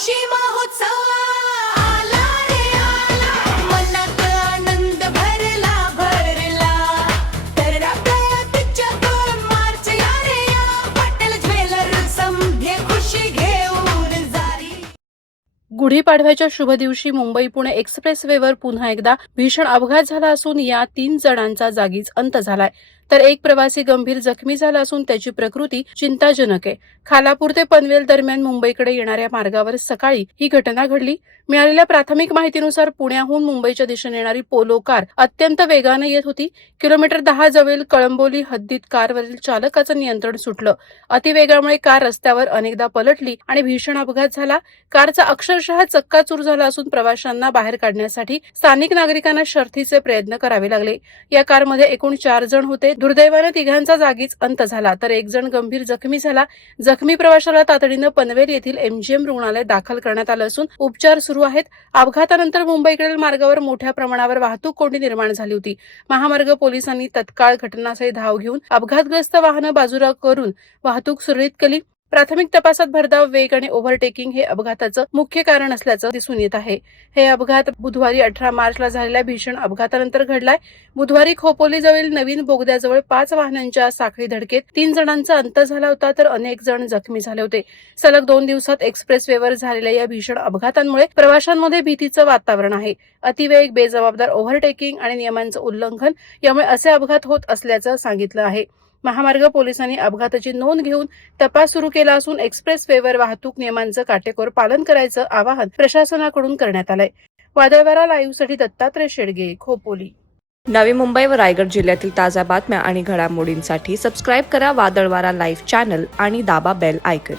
खुशी महोत्सव आला रे आला, मनात आनंद भरला भरला, तर आपल्या तिच्यावर मार्च या रे या, पटेल ज्वेलर्स समधे खुशी घेऊन जारी। गुढीपाडव्याच्या शुभ दिवशी मुंबई पुणे एक्सप्रेस वेवर पुन्हा एकदा भीषण अपघात झाला असून या 3 जणांचा जागीच अंत झालाय, तर एक प्रवासी गंभीर जखमी झाला असून त्याची प्रकृती चिंताजनक आहे। खालापूर ते पनवेल दरम्यान मुंबईकडे येणाऱ्या मार्गावर सकाळी ही घटना घडली। मिळालेल्या प्राथमिक माहितीनुसार पुण्याहून मुंबईच्या दिशेने येणारी पोलो कार अत्यंत वेगाने येत होती। किलोमीटर 10 जवळ कळंबोली हद्दीत कारवरील चालकाचं नियंत्रण सुटलं। अतिवेगामुळे कार रस्त्यावर अनेकदा पलटली आणि भीषण अपघात झाला। कारचा अक्षरशः चक्काचूर झाला असून प्रवाशांना बाहेर काढण्यासाठी स्थानिक नागरिकांना शर्थीचे प्रयत्न करावे लागले। या कारमध्ये एकूण 4 जण होते। दुर्दैवाने तिघांचा जागीच अंत झाला, तर एक जण गंभीर जखमी झाला। जखमी प्रवाशाला तातडीनं पनवेल येथील एमजीएम रुग्णालयात दाखल करण्यात आलं असून उपचार सुरू आहेत। अपघातानंतर मुंबईकडील मार्गावर मोठ्या प्रमाणावर वाहतूक कोंडी निर्माण झाली होती। महामार्ग पोलिसांनी तत्काळ घटनास्थळी धाव घेऊन अपघातग्रस्त वाहनं बाजूला करून वाहतूक सुरळीत केली। प्राथमिक तपासात भरधाव वेग आणि ओव्हरटेकिंग हे अपघाताचं मुख्य कारण असल्याचं दिसून येत आहे। हे अपघात बुधवारी 18 मार्चला झालेल्या भीषण अपघातानंतर घडलाय। बुधवारी खोपोलीजवळील नवीन बोगद्याजवळ 5 वाहनांच्या साखळी धडकेत 3 जणांचा अंत झाला होता, तर अनेक जण जखमी झाले होते। सलग 2 दिवसात एक्सप्रेस वेवर झालेल्या या भीषण अपघातांमुळे प्रवाशांमध्ये भीतीचं वातावरण आहे। अतिवेग, बेजबाबदार ओव्हरटेकिंग आणि नियमांचं उल्लंघन यामुळे असे अपघात होत असल्याचं सांगितलं आहे। महामार्ग पोलिसांनी अपघाताची नोंद घेऊन तपास सुरू केला असून एक्सप्रेस वेवर वाहतूक नियमांचं काटेकोर पालन करायचं आवाहन प्रशासनाकडून करण्यात आलंय। वादळवारा लाईव्हसाठी दत्तात्रय शेडगे, खोपोली। नवी मुंबई व रायगड जिल्ह्यातील ताज्या बातम्या आणि घडामोडींसाठी सबस्क्राईब करा वादळवारा लाईव्ह चॅनल आणि दाबा बेल आयकॉन।